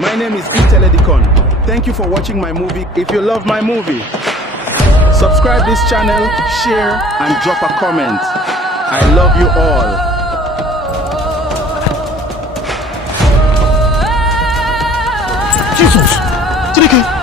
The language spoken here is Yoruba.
My name is Iteledikon. Thank you for watching my movie. If you love my movie, subscribe this channel, share, and drop a comment. I love you all. Jesus! Chineke!